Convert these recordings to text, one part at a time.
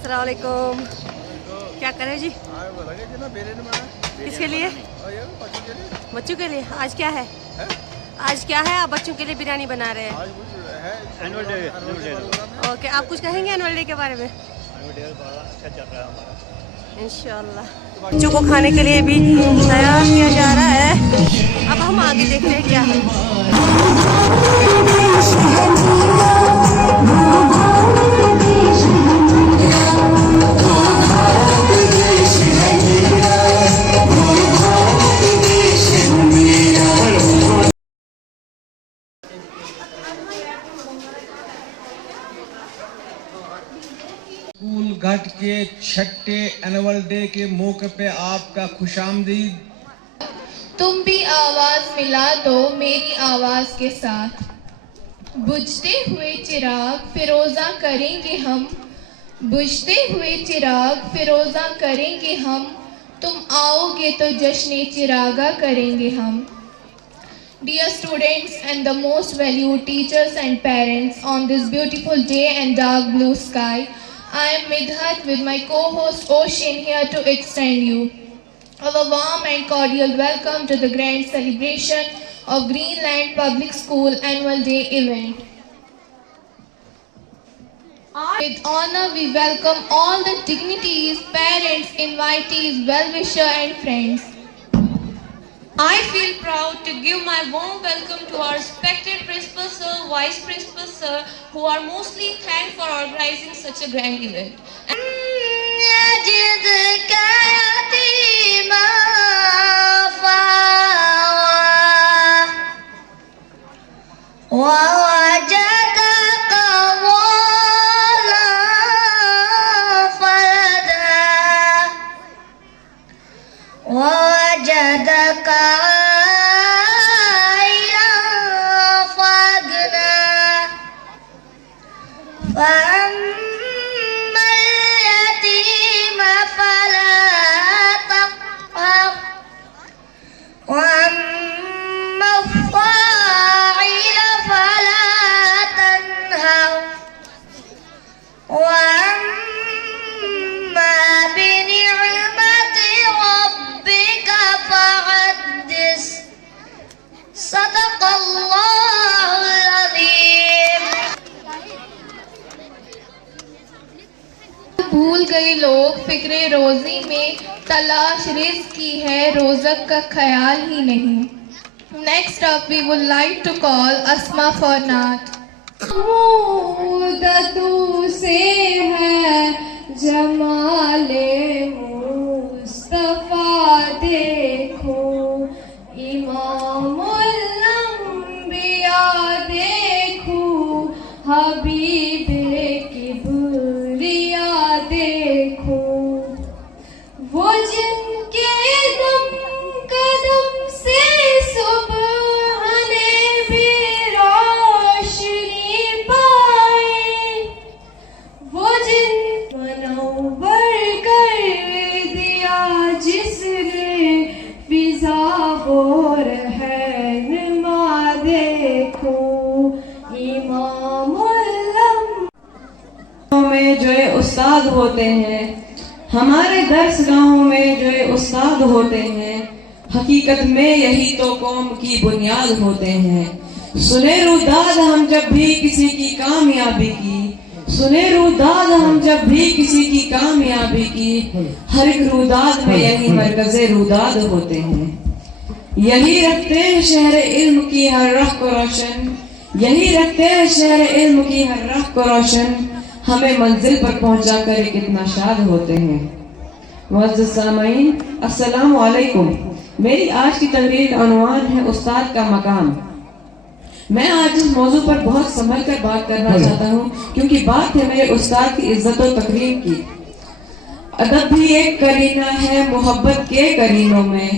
अस्सलाम वालेकुम। क्या करें जी? किसके लिए? बच्चों के लिए। आज क्या है? आज क्या है? आप बच्चों के लिए बिरयानी बना रहे हैं? Annual day. ओके, आप कुछ कहेंगे एनुअल डे के बारे में? एनुअल डे बड़ा अच्छा चल रहा है हमारा इंशाल्लाह। बच्चों को खाने के लिए भी तैयार किया जा रहा है। अब हम आगे देखते हैं क्या है। स्कूल घाट के छठे एनुअल डे के मौके पे आपका खुशामदीद। तुम भी आवाज मिला दो मेरी आवाज के साथ। बुझते हुए चिराग फिरोजा करेंगे हम, बुझते हुए चिराग फिरोजा करेंगे हम। तुम आओगे तो जश्न चिरागा करेंगे हम। Dear students and the most valued teachers and parents, on this beautiful day and dark blue sky, I am Midhat with my co-host Ocean here to extend you our warm and cordial welcome to the grand celebration of Greenland Public School Annual Day event. With honor, we welcome all the dignitaries, parents, invitees, well-wishers and friends. I feel proud to give my warm welcome to our respected Principal Sir, Vice Principal Sir, who are mostly thanked for organizing such a grand event. भूल गए लोग फिक्रे रोजी में, तलाश रिज़्क़ की है रोज़क का ख्याल ही नहीं। Next up we would like to call Asma for Naat. तू से है जमाले मुस्तफा देखो, इमामुल अंबिया देखो, हबीबे किबरिया देखो। वो जिनके दम कदम से सुबहने भी रोशनी पाए, वो जिन मनौवर कर दिया जिसने फिजा बोर है नमा देखो, इमामुल में जो ये उस्ताद होते हैं, हमारे दर्सगाहों में जो ये उस्ताद होते हैं, हकीकत में यही तो कौम की बुनियाद होते हैं। सुने रुदाद हम जब भी किसी की कामयाबी की, सुने रुदाद हम जब भी किसी की कामयाबी की, हर एक रुदाद में यही मरकज़े रुदाद होते हैं। यही रखते हैं शहर इल्म की हर राह को रोशन, यही रखते हैं शहर इल्म की हर राह को रोशन, हमें मंजिल पर पहुंचा कर कितना शाद होते हैं। मुअज़्ज़ज़ सामईन, अस्सलामु अलैकुम। मेरी आज की तकरीर का उन्वान है उस्ताद का मकाम। मैं आज इस मौजू पर बहुत संभल कर बात करना चाहता हूँ, क्योंकि बात है मेरे उस्ताद की इज्जत और तकरीम की। अदब भी एक करीना है मोहब्बत के करीनों में,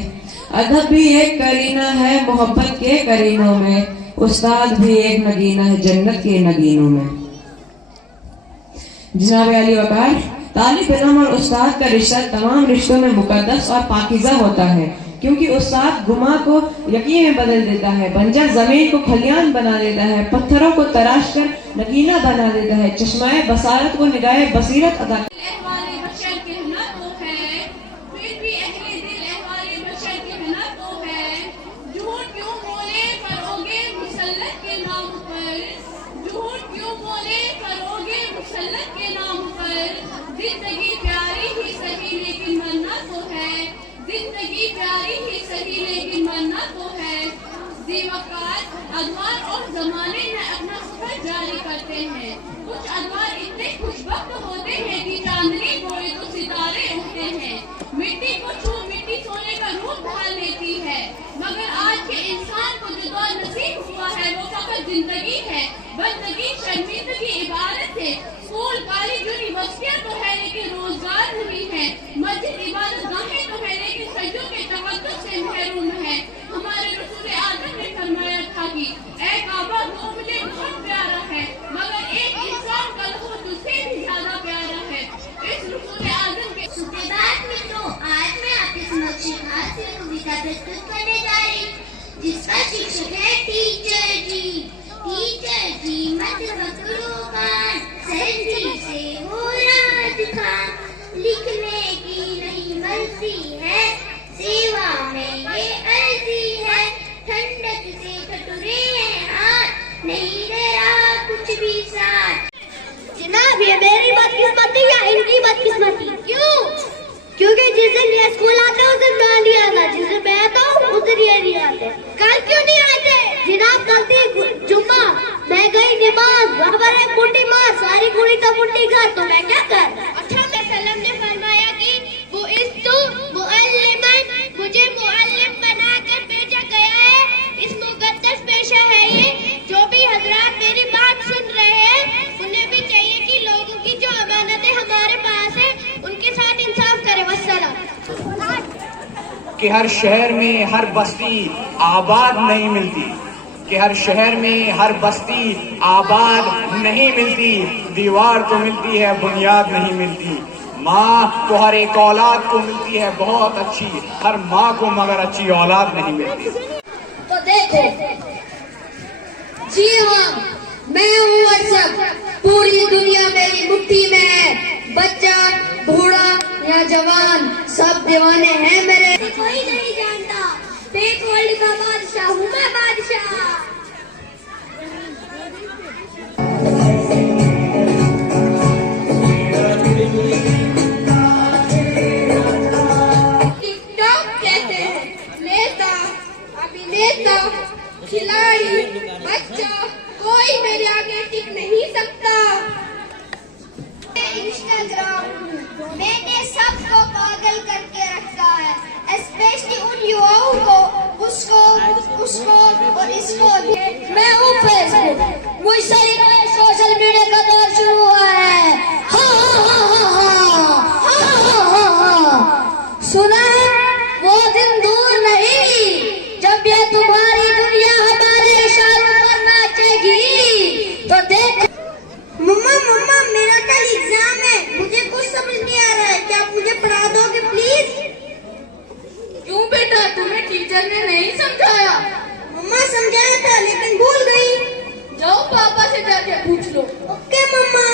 अदब भी एक करीना है मोहब्बत के करीनों में, उस्ताद भी एक नगीना है जन्नत के नगीनों में। जनाब अली वकार, तालिब इल्म और उस्ताद का रिश्ता तमाम रिश्तों में मुकद्दस और पाकीज़ा होता है, क्योंकि उस्ताद गुमा को यकीन में बदल देता है, बंजर जमीन को खलियान बना देता है, पत्थरों को तराश कर नगीना बना देता है, चश्माए बसारत को निगाहे बसीरत अदा जमाने में अपना सफर जारी करते हैं। कुछ अनवार इतने खुशबख्त होते हैं कि चांदनी बोले तो सितारे उठते हैं। मिट्टी को छू मिट्टी सोने का रूप ढाल लेती है, मगर आज के इंसान को जो दौर नसीब हुआ है वो फकत जिंदगी है। बंदगी शर्मिंदगी इबादत है। स्कूल कॉलेज यूनिवर्सिटियां तो है लेकिन रोजगार नहीं है। मस्जिद इबादत गाहें तो है लेकिन सजदों के तवज्जुह से महरूम है। हमारे रसूल आदम ने फरमाया था कि ऐ काबा तू मुझे बहुत प्यारा है, मगर एक इंसान का लहू तुझसे भी ज्यादा प्यारा है। इस रसूल आदम के सुप्रभात मित्रों, आज मैं आपके समक्ष हास्य कविता प्रस्तुत करने जा रही हूँ, जिसका शीर्षक है टीचर जी। टीचर जी मत पकड़ो कान, सर जी से हो राज खान। लिखने की नहीं मर्जी है, सेवा में ये अर्जी है। ठंडक से ठठुरे हैं हाथ, नहीं दे रहा कुछ भी साथ। जनाब ये मेरी बदकिस्मती या इनकी बदकिस्मती? क्यों? क्योंकि जिस दिन ये स्कूल आते उस दिन मैं नहीं आता, जिस दिन मैं आता हूँ उस दिन ये नहीं आते। कल क्यों नहीं आए थे? जनाब कल थी जुम्मा, मैं गई नमाज, वहाँ पर एक बुढ़ी माँ, सारी कुड़ी तो बुढ़ी घर, तो मैं क्या कर? अच्छा सल्लम ने फरमाया कि वो इस्तु मुअल्लिमन, मुझे मुअल्लिम बनाकर भेजा गया है। इस मुकद्दस पेशा है ये। जो भी हजरात मेरी बात सुन रहे हैं उन्हें भी चाहिए कि लोगों की जो अमानतें हमारे पास है उनके साथ इंसाफ करें। वस्सलाम। कि हर शहर में हर बस्ती आबाद नहीं मिलती, कि हर शहर में हर बस्ती आबाद नहीं मिलती। दीवार तो मिलती है, बुनियाद नहीं मिलती। माँ तो हर एक औलाद को मिलती है बहुत अच्छी, हर माँ को मगर अच्छी औलाद नहीं मिलती। तो देखो, जी हाँ, मैं हूँ अरशद, पूरी दुनिया मेरी मुट्ठी में है। बच्चा बूढ़ा या जवान सब दीवाने हैं मेरे। कोई नहीं जानता, पेट वर्ल्ड का बादशाह हूँ मैं, बादशाह। टिकटॉक कहते हैं नेता, अभिनेता, खिलाड़ी, बच्चा, कोई मेरे आगे टिक नहीं सकता। इंस्टाग्राम मैंने सबको पागल करके रखा है, स्पेशली उन युवाओं को, उसको और इसको भी। मैं हूँ फेसबुक, मुझसे सोशल मीडिया का दौर शुरू हुआ है। सुना वो दिन दूर नहीं जब ये तुम्हारी दुनिया हमारे इशारों पर नाचेगी। तो देख मम्मा मेरा कल एग्जाम है, मुझे कुछ समझ नहीं आ रहा है, क्या आप मुझे पढ़ा दोगे प्लीज? क्यों बेटा, तुम्हें टीचर ने नहीं समझाया? मम्मा समझाया था लेकिन भूल गई। जाओ पापा से जाके पूछ लो। ओके मम्मा।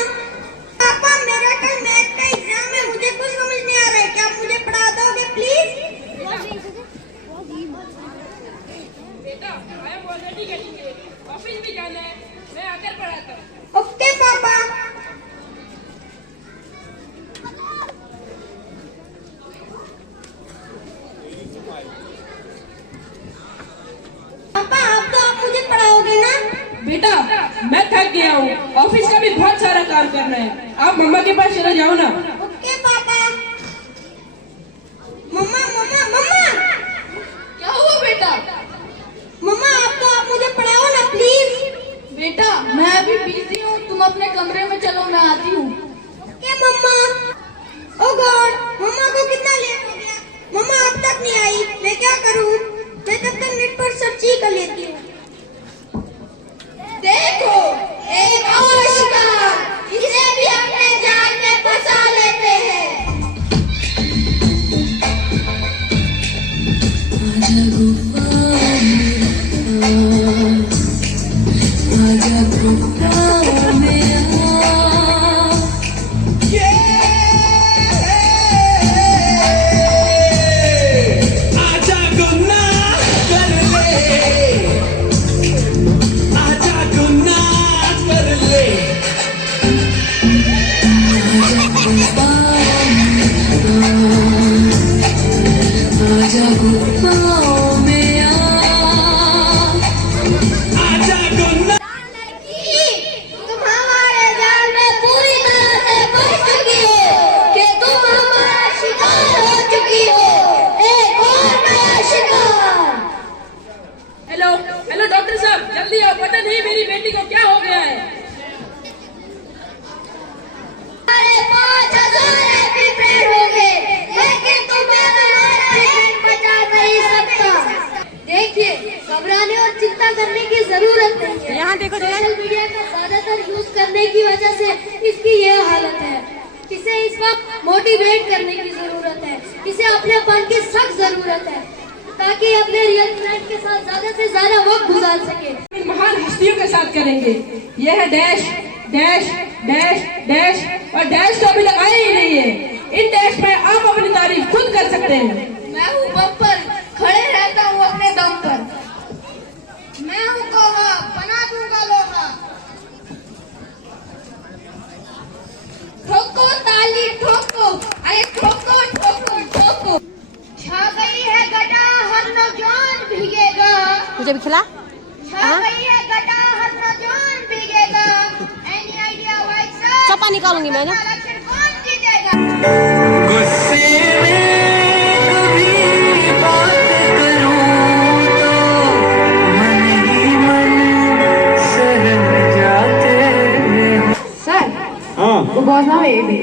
पापा मेरा कल मैथ का एग्जाम है, मुझे कुछ समझ नहीं आ रहा है, क्या आप मुझे पढ़ा दोगे प्लीज? बेटा, I am already getting late. Office भी जाना है, मैं आकर पढ़ाता हूँ। ओके पापा। पापा अब तो आप मुझे पढ़ाओगे ना? बेटा, मैं थक गया हूँ, ऑफिस का भी बहुत सारा काम करना है। आप मम्मा के पास चले जाओ ना। ओके पापा। मम्मा मम्मा मम्मा, क्या हुआ बेटा? मम्मा आप मुझे पढ़ाओ ना प्लीज। बेटा मैं अभी बिजी हूँ, तुम अपने कमरे में चलो, मैं आती हूँ। ओके मम्मा। ओ गॉड, मम्मा को कितना लेट हो गया, मम्मा अब तक नहीं आई, मैं क्या करूँ? मैं तब तक नेट पर सर्च ही कर लेती हूँ। देखो, एक और शिकार, इसे भी अपने जाल में फंसा देखो जरा। सोशल मीडिया का ज्यादातर यूज करने की वजह से इसकी ये हालत है। इसे इस वक्त मोटिवेट करने की जरूरत है, इसे अपनेपन की सख्त जरूरत है ताकि अपने रियल फ्रेंड के साथ ज्यादा से ज्यादा वक्त गुजार सके। इन महान हस्तियों के साथ करेंगे। यह है डैश डैश डैश डैश और डैश तो अभी लगाया ही नहीं है। इन डैश में आप अपनी तारीफ खुद कर सकते हैं। मैं हूँ बम्पर, खड़े रहता हूँ अपने दम पर। मैं हूँ कौवा, बना दूंगा लोहा। ठोको ताली ठोको, अरे ठोको ठोको ठोको। छा गई है गदा, हर नौजवान भीगेगा। मुझे भी खिला। छा गई है गदा, हर नौजवान भीगेगा। Any idea why sir? चपा निकालूंगी मैं ना। इलेक्शन कौन जीतेगा? गुस्से में कभी बात करूं तो मन ही मन सहम जाते हैं। सर, हाँ, वो बहुत ना है भी।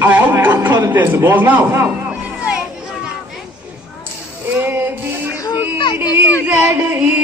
jag kan klara det så boss now. A B C D Z E